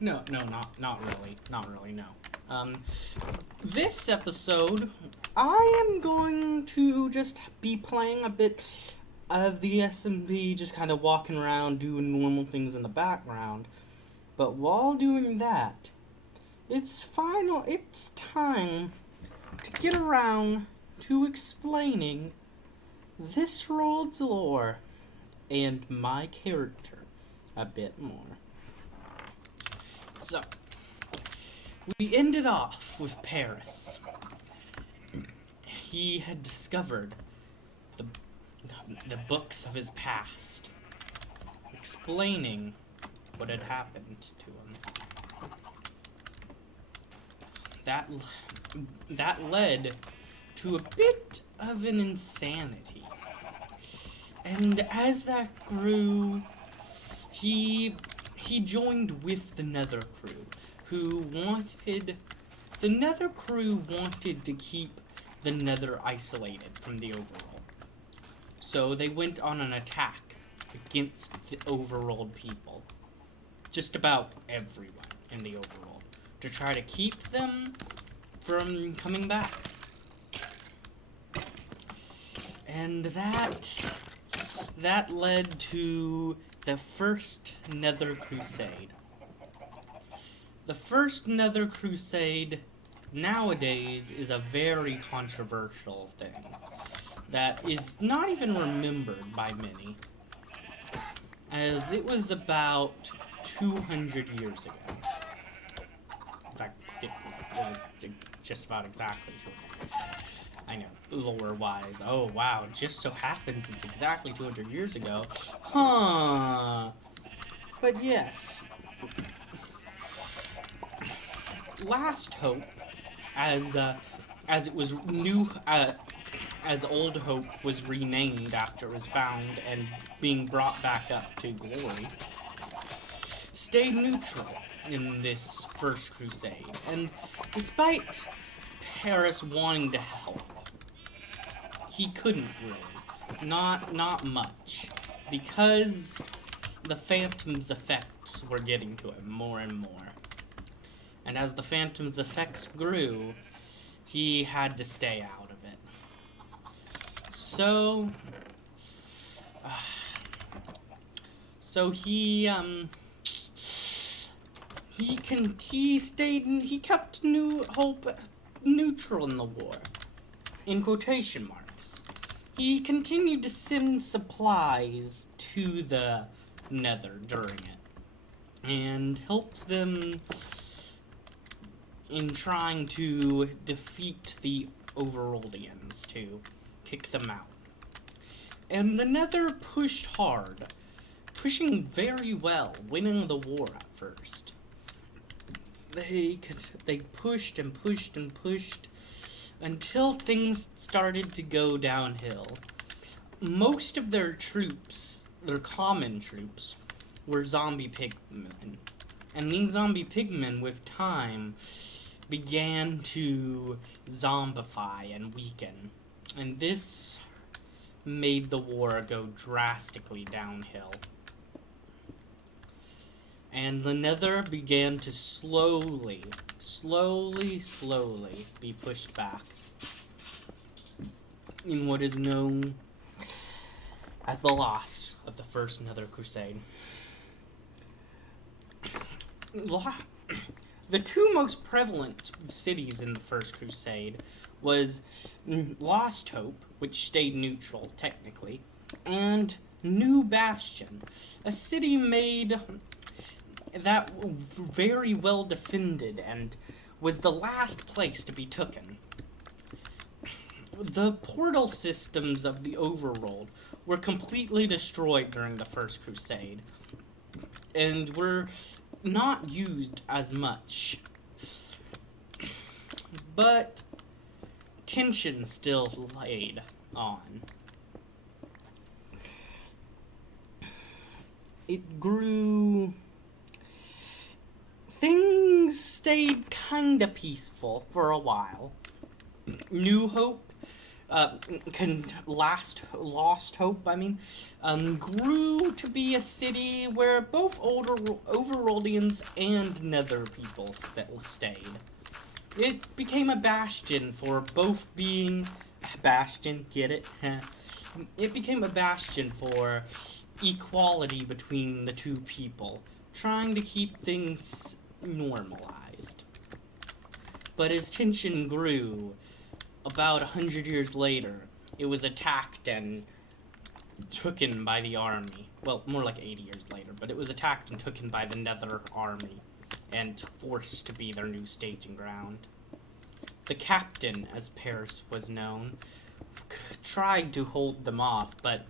Not really. Not really, no. This episode, I am going to just be playing a bit of the SMP, just kind of walking around, doing normal things in the background. But while doing that, it's time to get around to explaining this world's lore and my character a bit more. So, we ended off with Paris. He had discovered the books of his past, explaining what had happened to him. That led to a bit of an insanity. And as that grew, he joined with the Nether crew, the Nether crew wanted to keep the Nether isolated from the Overworld. So they went on an attack against the Overworld people. Just about everyone in the Overworld. To try to keep them from coming back. And that led to the first Nether Crusade. The first Nether Crusade nowadays is a very controversial thing that is not even remembered by many, as it was about 200 years ago. In fact, it was just about exactly 200 years ago. I know, lore-wise. Oh, wow, it just so happens it's exactly 200 years ago. Huh. But yes. Last Hope, as it was as Old Hope was renamed after it was found and being brought back up to glory, stayed neutral in this first crusade. And despite Paris wanting to help, he couldn't really. Not much. Because the Phantom's effects were getting to him more and more. And as the Phantom's effects grew, he had to stay out of it. So he kept New Hope neutral in the war, in quotation marks. He continued to send supplies to the Nether during it, and helped them in trying to defeat the Overworldians, to kick them out. And the Nether pushed hard, pushing very well, winning the war at first. They pushed and pushed and pushed until things started to go downhill. Most of their troops, their common troops, were zombie pigmen. And these zombie pigmen, with time, began to zombify and weaken. And this made the war go drastically downhill. And the Nether began to slowly be pushed back in what is known as the loss of the First Nether Crusade. The two most prevalent cities in the First Crusade was Lost Hope, which stayed neutral, technically, and New Bastion, a city made that very well defended and was the last place to be taken. The portal systems of the Overworld were completely destroyed during the First Crusade, and were not used as much. But tension still laid on. It grew. Things stayed kinda peaceful for a while. New Hope lost hope, grew to be a city where both older Overworldians and Nether people stayed. It became a bastion for both being bastion, get it? It became a bastion for equality between the two people, trying to keep things normalized. But as tension grew, about 100 years later, it was attacked and taken by the army. Well, more like 80 years later, but it was attacked and taken by the Nether army and forced to be their new staging ground. The captain, as Paris was known, tried to hold them off, but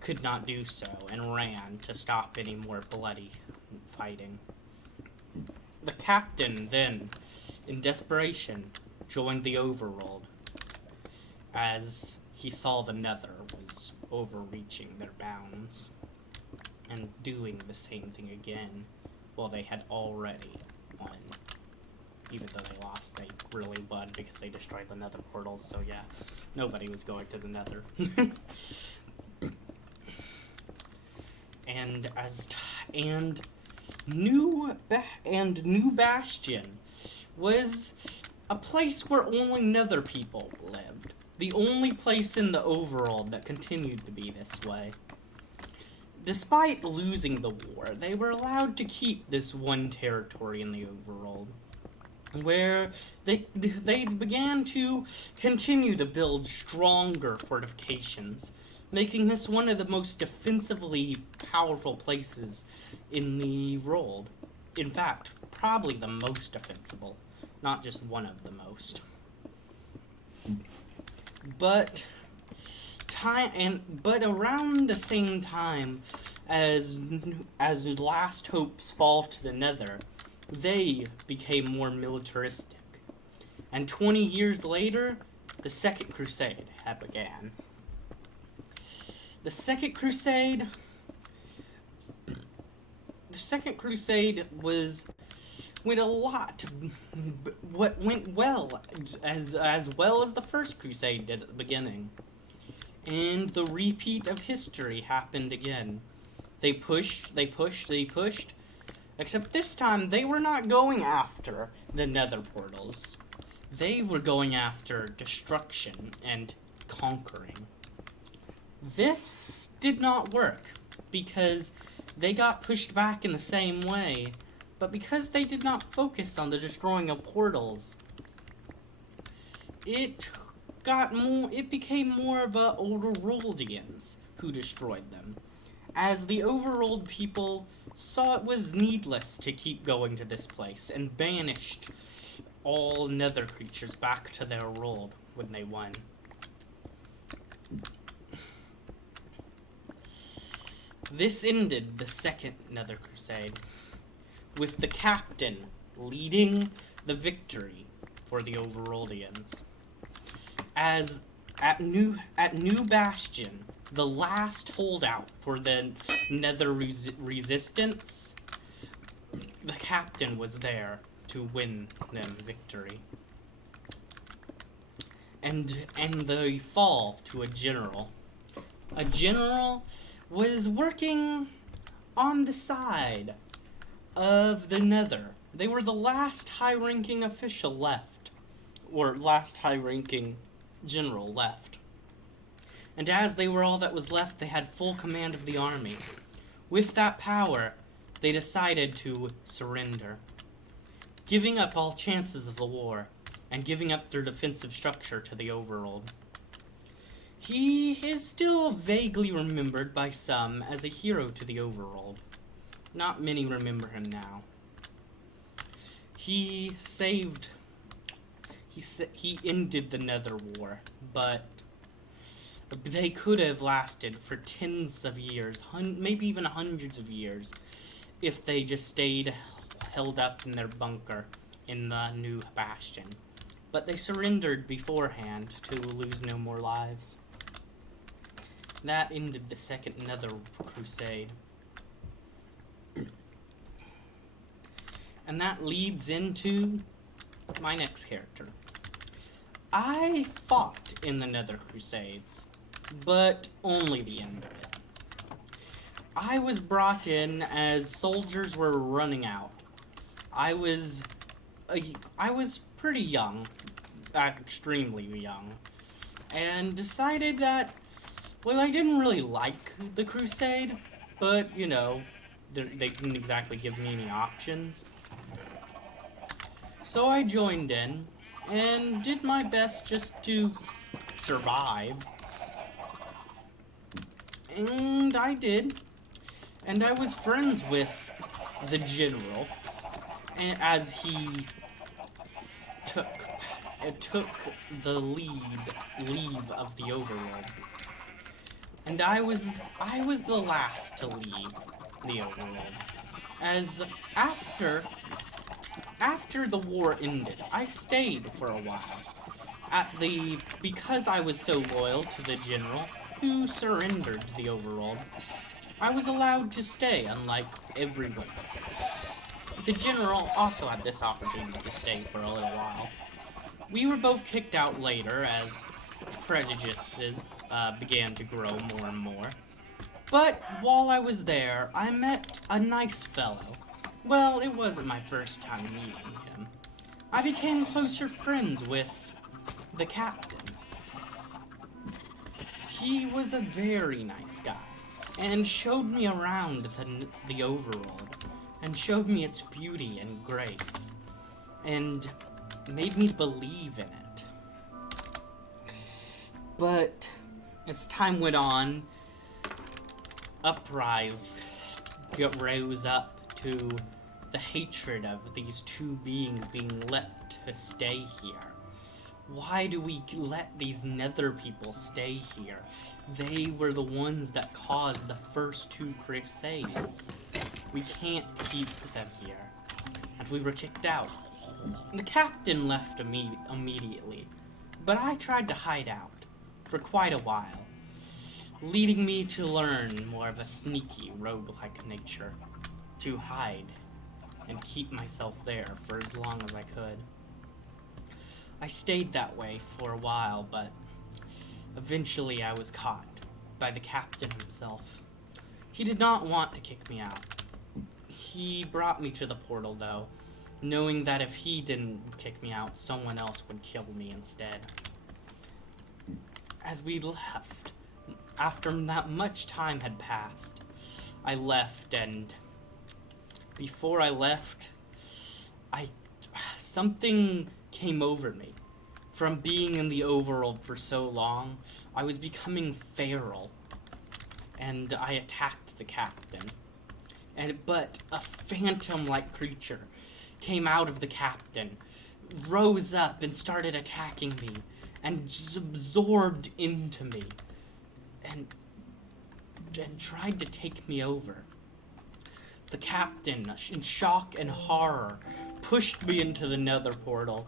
could not do so, and ran to stop any more bloody fighting. The captain then, in desperation, joined the overworld, as he saw the Nether was overreaching their bounds, and doing the same thing again, while they had already won. Even though they lost, they really won because they destroyed the Nether portals, so yeah, nobody was going to the Nether. And New Bastion was a place where only Nether people lived. The only place in the overworld that continued to be this way. Despite losing the war, they were allowed to keep this one territory in the overworld, where they began to continue to build stronger fortifications, making this one of the most defensively powerful places in the world. In fact, probably the most defensible, not just one of the most. But around the same time as Last Hope's fall to the Nether, they became more militaristic. And 20 years later, the Second Crusade had began. The Second Crusade went well as the First Crusade did at the beginning. And the repeat of history happened again. They pushed, except this time they were not going after the Nether portals. They were going after destruction and conquering. This did not work, because they got pushed back in the same way, but because they did not focus on the destroying of portals, it became more of the Overworldians who destroyed them, as the Overworld people saw it was needless to keep going to this place, and banished all Nether creatures back to their world when they won. This ended the Second Nether Crusade, with the captain leading the victory for the Overworldians. As at New Bastion, the last holdout for the Nether resistance, the captain was there to win them victory. And the fall to a general. A general was working on the side of the Nether. They were the last high-ranking official left, or last high-ranking general left. And as they were all that was left, they had full command of the army. With that power, they decided to surrender, giving up all chances of the war, and giving up their defensive structure to the Overworld. He is still vaguely remembered by some as a hero to the Overworld. Not many remember him now. He ended the Nether War, but they could have lasted for tens of years, maybe even hundreds of years, if they just stayed held up in their bunker in the New Bastion. But they surrendered beforehand to lose no more lives. That ended the Second Nether Crusade. And that leads into my next character. I fought in the Nether Crusades, but only the end of it. I was brought in as soldiers were running out. I was pretty young, extremely young, and decided that, well, I didn't really like the Crusade, but, you know, they didn't exactly give me any options. So I joined in, and did my best just to survive. And I did. And I was friends with the general, and as he took the leave of the overworld. And I was the last to leave the overworld. As after the war ended, I stayed for a while. Because I was so loyal to the general who surrendered the overworld, I was allowed to stay, unlike everyone else. The general also had this opportunity to stay for a little while. We were both kicked out later as prejudices began to grow more and more. But while I was there, I met a nice fellow. Well, it wasn't my first time meeting him. I became closer friends with the captain. He was a very nice guy, and showed me around the overworld, and showed me its beauty and grace, and made me believe in it. But as time went on, uprise rose up to the hatred of these two beings being let to stay here. Why do we let these nether people stay here? They were the ones that caused the first two crusades. We can't keep them here. And we were kicked out. The captain left immediately, but I tried to hide out for quite a while, leading me to learn more of a sneaky, roguelike nature, to hide and keep myself there for as long as I could. I stayed that way for a while, but eventually I was caught by the captain himself. He did not want to kick me out. He brought me to the portal, though, knowing that if he didn't kick me out, someone else would kill me instead. As we left, after that much time had passed, I left, and before I left, something came over me. From being in the overworld for so long, I was becoming feral, and I attacked the captain. But a phantom-like creature came out of the captain, rose up and started attacking me, and absorbed into me, and tried to take me over. The captain, in shock and horror, pushed me into the nether portal,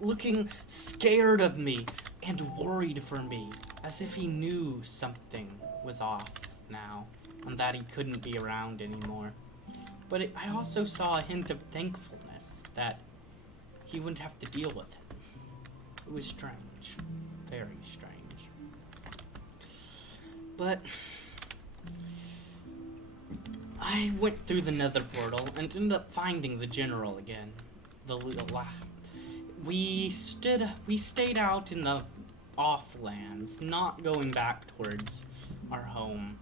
looking scared of me and worried for me, as if he knew something was off now, and that he couldn't be around anymore. But I also saw a hint of thankfulness that he wouldn't have to deal with it. It was strange. Very strange. But I went through the nether portal and ended up finding the general again. We stayed out in the offlands, not going back towards our home.